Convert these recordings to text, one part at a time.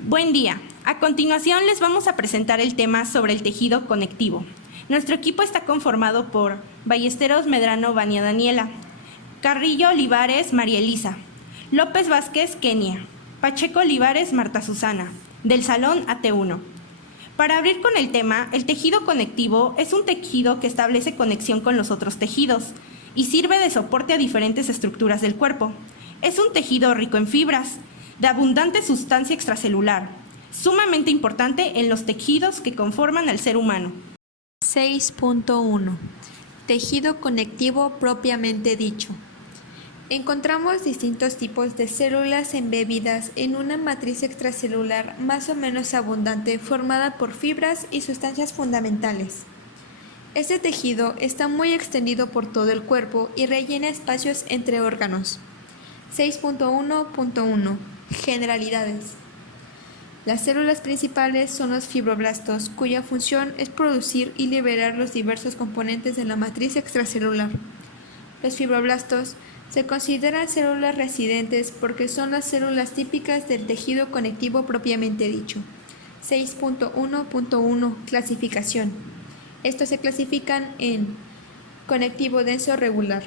Buen día. A continuación les vamos a presentar el tema sobre el tejido conectivo. Nuestro equipo está conformado por Ballesteros Medrano Vania Daniela, Carrillo Olivares María Elisa, López Vázquez Kenia, Pacheco Olivares Marta Susana, del Salón AT1. Para abrir con el tema, el tejido conectivo es un tejido que establece conexión con los otros tejidos y sirve de soporte a diferentes estructuras del cuerpo. Es un tejido rico en fibras, de abundante sustancia extracelular, sumamente importante en los tejidos que conforman al ser humano. 6.1. Tejido conectivo propiamente dicho. Encontramos distintos tipos de células embebidas en una matriz extracelular más o menos abundante formada por fibras y sustancias fundamentales. Este tejido está muy extendido por todo el cuerpo y rellena espacios entre órganos. 6.1.1. Generalidades. Las células principales son los fibroblastos, cuya función es producir y liberar los diversos componentes de la matriz extracelular. Los fibroblastos se consideran células residentes porque son las células típicas del tejido conectivo propiamente dicho. 6.1.1 Clasificación. Estos se clasifican en conectivo denso regular,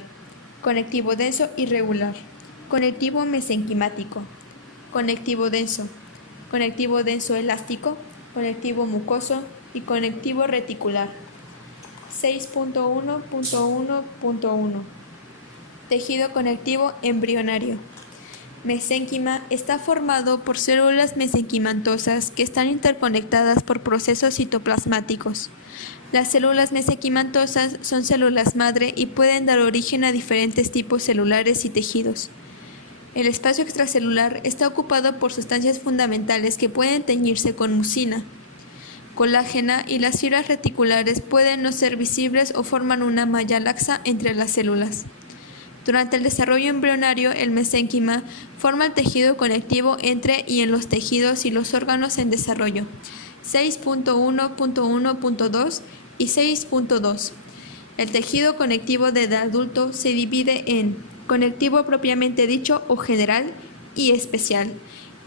conectivo denso irregular, conectivo mesenquimático, conectivo denso elástico, conectivo mucoso y conectivo reticular. 6.1.1.1 Tejido conectivo embrionario. Mesénquima está formado por células mesenquimantosas que están interconectadas por procesos citoplasmáticos. Las células mesenquimantosas son células madre y pueden dar origen a diferentes tipos celulares y tejidos. El espacio extracelular está ocupado por sustancias fundamentales que pueden teñirse con mucina, colágena, y las fibras reticulares pueden no ser visibles o forman una malla laxa entre las células. Durante el desarrollo embrionario, el mesénquima forma el tejido conectivo entre y en los tejidos y los órganos en desarrollo. 6.1.1.2 y 6.2. El tejido conectivo del adulto se divide en conectivo propiamente dicho o general y especial.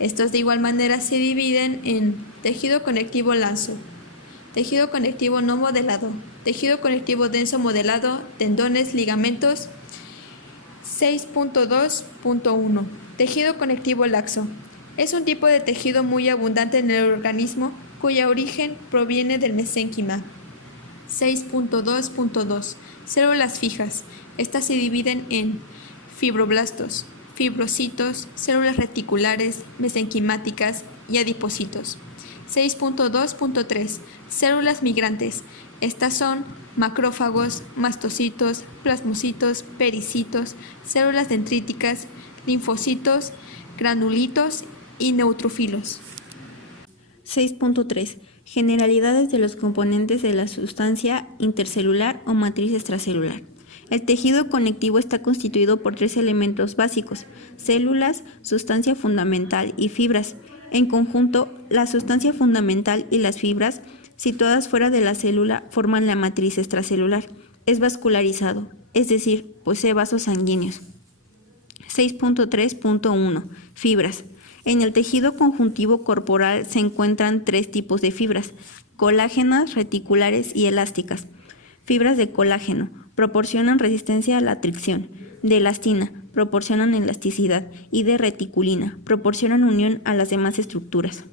Estos de igual manera se dividen en tejido conectivo lazo, tejido conectivo no modelado, tejido conectivo denso modelado, tendones, ligamentos. 6.2.1 Tejido conectivo laxo. Es un tipo de tejido muy abundante en el organismo cuya origen proviene del mesénquima. 6.2.2 Células fijas. Estas se dividen en fibroblastos, fibrocitos, células reticulares, mesenquimáticas y adipocitos. 6.2.3 Células migrantes. Estas son macrófagos, mastocitos, plasmocitos, pericitos, células dendríticas, linfocitos, granulitos y neutrófilos. 6.3 Generalidades de los componentes de la sustancia intercelular o matriz extracelular. El tejido conectivo está constituido por tres elementos básicos: células, sustancia fundamental y fibras. En conjunto, la sustancia fundamental y las fibras, situadas fuera de la célula, forman la matriz extracelular. Es vascularizado, es decir, posee vasos sanguíneos. 6.3.1 Fibras. En el tejido conjuntivo corporal se encuentran tres tipos de fibras: colágenas, reticulares y elásticas. Fibras de colágeno proporcionan resistencia a la tricción, de elastina proporcionan elasticidad y de reticulina proporcionan unión a las demás estructuras.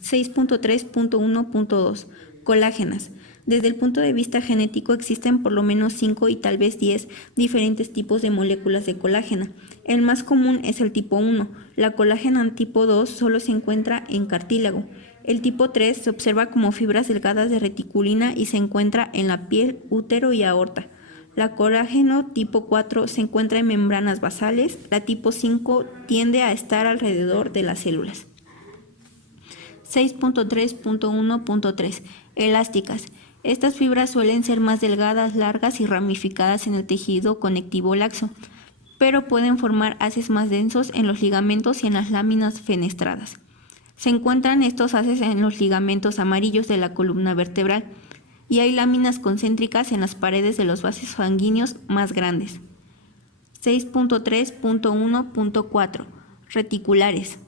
6.3.1.2 Colágenas. Desde el punto de vista genético existen por lo menos 5 y tal vez 10 diferentes tipos de moléculas de colágeno. El más común es el tipo 1. La colágena tipo 2 solo se encuentra en cartílago. El tipo 3 se observa como fibras delgadas de reticulina y se encuentra en la piel, útero y aorta. La colágeno tipo 4 se encuentra en membranas basales. La tipo 5 tiende a estar alrededor de las células. 6.3.1.3 Elásticas. Estas fibras suelen ser más delgadas, largas y ramificadas en el tejido conectivo laxo, pero pueden formar haces más densos en los ligamentos y en las láminas fenestradas. Se encuentran estos haces en los ligamentos amarillos de la columna vertebral y hay láminas concéntricas en las paredes de los vasos sanguíneos más grandes. 6.3.1.4 Reticulares.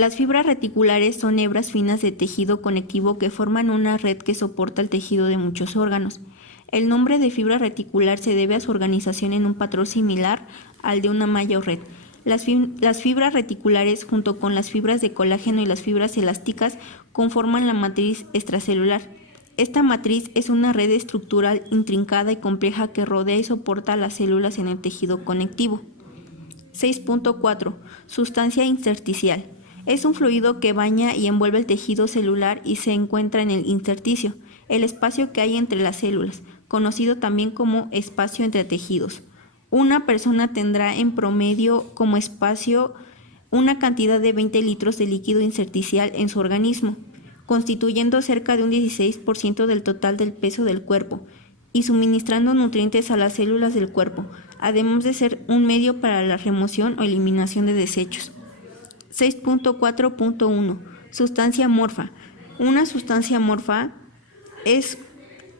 Las fibras reticulares son hebras finas de tejido conectivo que forman una red que soporta el tejido de muchos órganos. El nombre de fibra reticular se debe a su organización en un patrón similar al de una malla o red. Las fibras reticulares, junto con las fibras de colágeno y las fibras elásticas, conforman la matriz extracelular. Esta matriz es una red estructural intrincada y compleja que rodea y soporta a las células en el tejido conectivo. 6.4. Sustancia intersticial. Es un fluido que baña y envuelve el tejido celular y se encuentra en el intersticio, el espacio que hay entre las células, conocido también como espacio entre tejidos. Una persona tendrá en promedio como espacio una cantidad de 20 litros de líquido intersticial en su organismo, constituyendo cerca de un 16% del total del peso del cuerpo y suministrando nutrientes a las células del cuerpo, además de ser un medio para la remoción o eliminación de desechos. 6.4.1. Sustancia amorfa. Una sustancia amorfa es,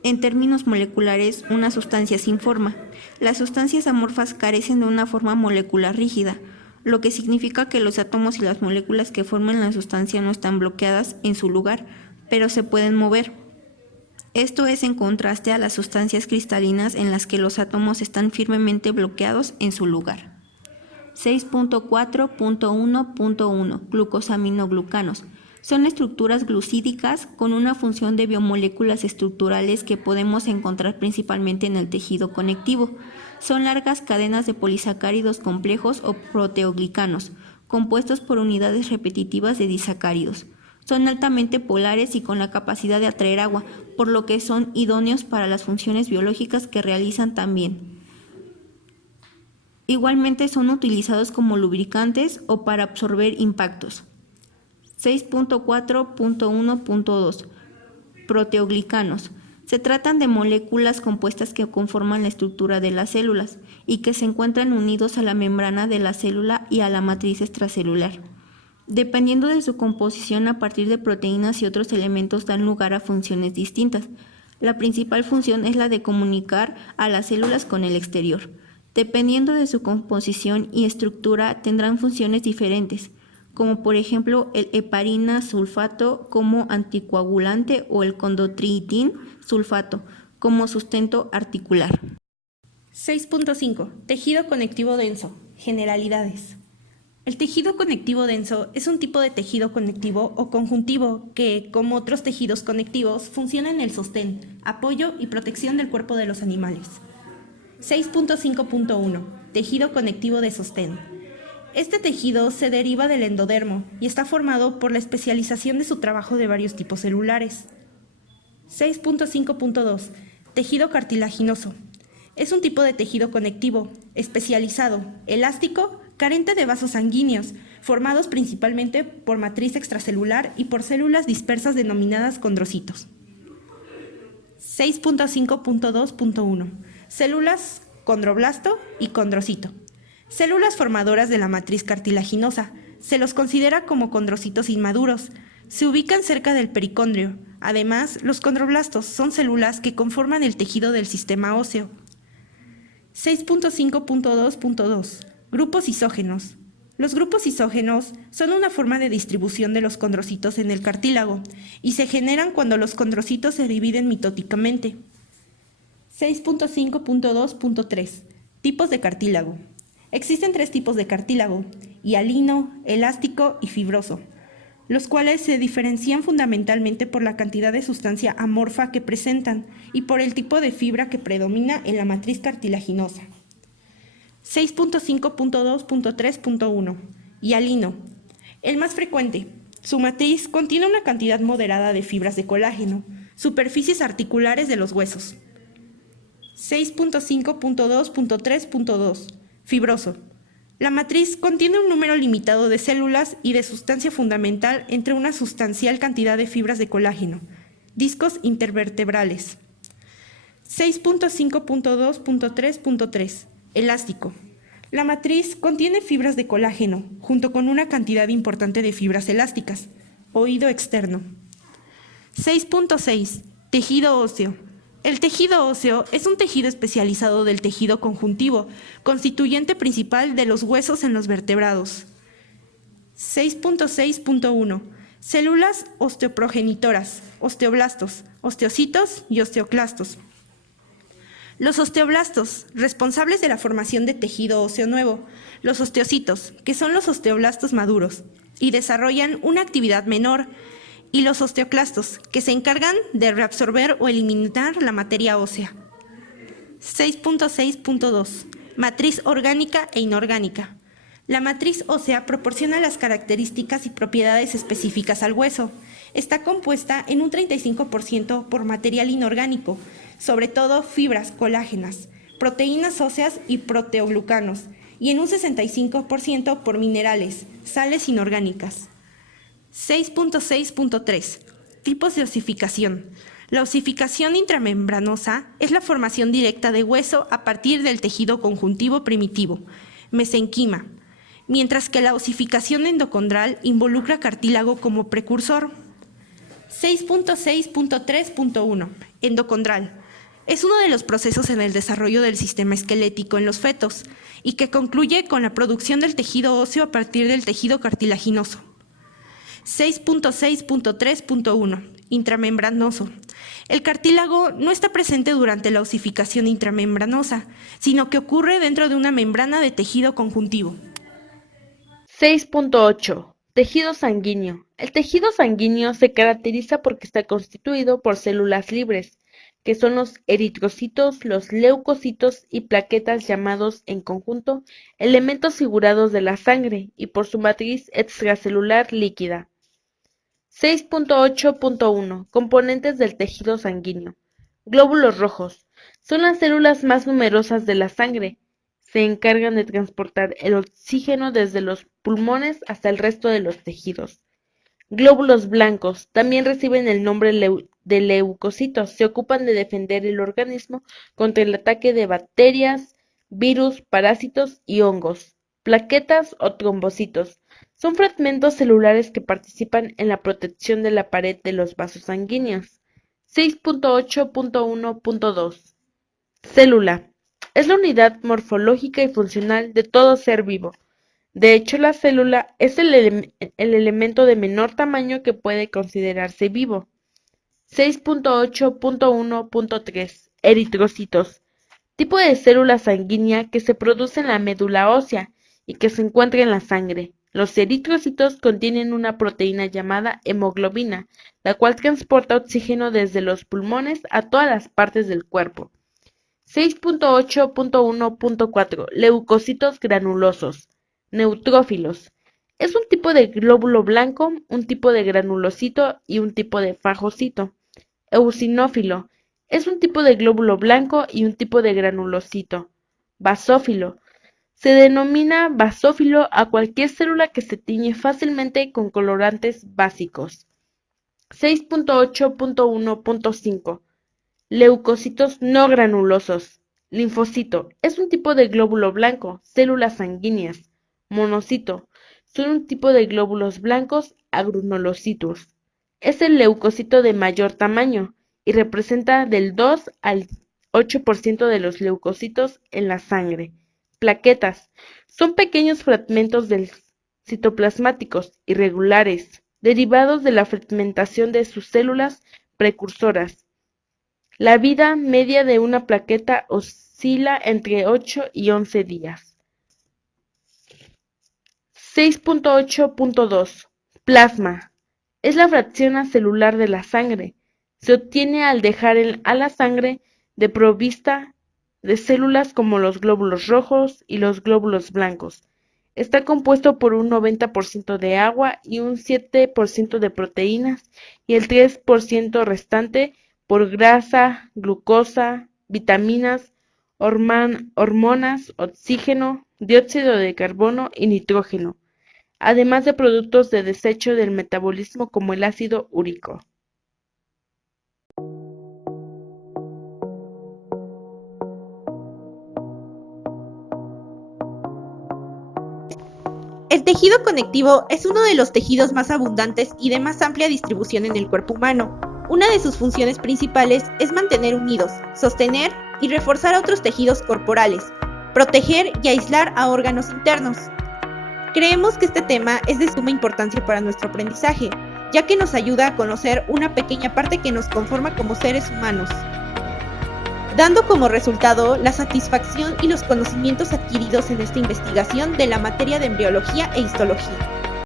en términos moleculares, una sustancia sin forma. Las sustancias amorfas carecen de una forma molecular rígida, lo que significa que los átomos y las moléculas que forman la sustancia no están bloqueadas en su lugar, pero se pueden mover. Esto es en contraste a las sustancias cristalinas en las que los átomos están firmemente bloqueados en su lugar. 6.4.1.1. Glucosaminoglucanos. Son estructuras glucídicas con una función de biomoléculas estructurales que podemos encontrar principalmente en el tejido conectivo. Son largas cadenas de polisacáridos complejos o proteoglicanos, compuestos por unidades repetitivas de disacáridos. Son altamente polares y con la capacidad de atraer agua, por lo que son idóneos para las funciones biológicas que realizan también. Igualmente son utilizados como lubricantes o para absorber impactos. 6.4.1.2. Proteoglicanos. Se tratan de moléculas compuestas que conforman la estructura de las células y que se encuentran unidos a la membrana de la célula y a la matriz extracelular. Dependiendo de su composición, a partir de proteínas y otros elementos dan lugar a funciones distintas. La principal función es la de comunicar a las células con el exterior. Dependiendo de su composición y estructura, tendrán funciones diferentes, como por ejemplo el heparina sulfato como anticoagulante o el condotritin sulfato como sustento articular. 6.5. Tejido conectivo denso. Generalidades. El tejido conectivo denso es un tipo de tejido conectivo o conjuntivo que, como otros tejidos conectivos, funciona en el sostén, apoyo y protección del cuerpo de los animales. 6.5.1. Tejido conectivo de sostén. Este tejido se deriva del endodermo y está formado por la especialización de su trabajo de varios tipos celulares. 6.5.2. Tejido cartilaginoso. Es un tipo de tejido conectivo, especializado, elástico, carente de vasos sanguíneos, formados principalmente por matriz extracelular y por células dispersas denominadas condrocitos. 6.5.2.1. Células condroblasto y condrocito. Células formadoras de la matriz cartilaginosa. Se los considera como condrocitos inmaduros. Se ubican cerca del pericondrio. Además, los condroblastos son células que conforman el tejido del sistema óseo. 6.5.2.2. Grupos isógenos. Los grupos isógenos son una forma de distribución de los condrocitos en el cartílago y se generan cuando los condrocitos se dividen mitóticamente. 6.5.2.3. Tipos de cartílago. Existen 3 tipos de cartílago: hialino, elástico y fibroso, los cuales se diferencian fundamentalmente por la cantidad de sustancia amorfa que presentan y por el tipo de fibra que predomina en la matriz cartilaginosa. 6.5.2.3.1. Hialino. El más frecuente. Su matriz contiene una cantidad moderada de fibras de colágeno, superficies articulares de los huesos. 6.5.2.3.2. Fibroso. La matriz contiene un número limitado de células y de sustancia fundamental entre una sustancial cantidad de fibras de colágeno. Discos intervertebrales. 6.5.2.3.3. Elástico. La matriz contiene fibras de colágeno, junto con una cantidad importante de fibras elásticas. Oído externo. 6.6. Tejido óseo. El tejido óseo es un tejido especializado del tejido conjuntivo, constituyente principal de los huesos en los vertebrados. 6.6.1. Células osteoprogenitoras, osteoblastos, osteocitos y osteoclastos. Los osteoblastos, responsables de la formación de tejido óseo nuevo. Los osteocitos, que son los osteoblastos maduros y desarrollan una actividad menor. Y los osteoclastos, que se encargan de reabsorber o eliminar la materia ósea. 6.6.2. Matriz orgánica e inorgánica. La matriz ósea proporciona las características y propiedades específicas al hueso. Está compuesta en un 35% por material inorgánico, sobre todo fibras colágenas, proteínas óseas y proteoglucanos, y en un 65% por minerales, sales inorgánicas. 6.6.3. Tipos de osificación. La osificación intramembranosa es la formación directa de hueso a partir del tejido conjuntivo primitivo, mesenquima, mientras que la osificación endocondral involucra cartílago como precursor. 6.6.3.1. Endocondral. Es uno de los procesos en el desarrollo del sistema esquelético en los fetos y que concluye con la producción del tejido óseo a partir del tejido cartilaginoso. 6.6.3.1. Intramembranoso. El cartílago no está presente durante la osificación intramembranosa, sino que ocurre dentro de una membrana de tejido conjuntivo. 6.8. Tejido sanguíneo. El tejido sanguíneo se caracteriza porque está constituido por células libres, que son los eritrocitos, los leucocitos y plaquetas llamados en conjunto elementos figurados de la sangre y por su matriz extracelular líquida. 6.8.1. Componentes del tejido sanguíneo. Glóbulos rojos. Son las células más numerosas de la sangre. Se encargan de transportar el oxígeno desde los pulmones hasta el resto de los tejidos. Glóbulos blancos. También reciben el nombre de leucocitos. Se ocupan de defender el organismo contra el ataque de bacterias, virus, parásitos y hongos. Plaquetas o trombocitos. Son fragmentos celulares que participan en la protección de la pared de los vasos sanguíneos. 6.8.1.2. Célula. Es la unidad morfológica y funcional de todo ser vivo. De hecho, la célula es el elemento de menor tamaño que puede considerarse vivo. 6.8.1.3. Eritrocitos. Tipo de célula sanguínea que se produce en la médula ósea y que se encuentra en la sangre. Los eritrocitos contienen una proteína llamada hemoglobina, la cual transporta oxígeno desde los pulmones a todas las partes del cuerpo. 6.8.1.4. Leucocitos granulosos. Neutrófilos. Es un tipo de glóbulo blanco, un tipo de granulocito y un tipo de fagocito. Eosinófilo. Es un tipo de glóbulo blanco y un tipo de granulocito. Basófilo. Se denomina basófilo a cualquier célula que se tiñe fácilmente con colorantes básicos. 6.8.1.5. Leucocitos no granulosos. Linfocito. Es un tipo de glóbulo blanco, células sanguíneas. Monocito. Son un tipo de glóbulos blancos agranulocitos. Es el leucocito de mayor tamaño y representa del 2 al 8% de los leucocitos en la sangre. Plaquetas. Son pequeños fragmentos citoplasmáticos irregulares, derivados de la fragmentación de sus células precursoras. La vida media de una plaqueta oscila entre 8 y 11 días. 6.8.2. Plasma. Es la fracción acelular de la sangre. Se obtiene al dejar a la sangre desprovista de células como los glóbulos rojos y los glóbulos blancos. Está compuesto por un 90% de agua y un 7% de proteínas y el 3% restante por grasa, glucosa, vitaminas, hormonas, oxígeno, dióxido de carbono y nitrógeno, además de productos de desecho del metabolismo como el ácido úrico. El tejido conectivo es uno de los tejidos más abundantes y de más amplia distribución en el cuerpo humano. Una de sus funciones principales es mantener unidos, sostener y reforzar a otros tejidos corporales, proteger y aislar a órganos internos. Creemos que este tema es de suma importancia para nuestro aprendizaje, ya que nos ayuda a conocer una pequeña parte que nos conforma como seres humanos, dando como resultado la satisfacción y los conocimientos adquiridos en esta investigación de la materia de embriología e histología.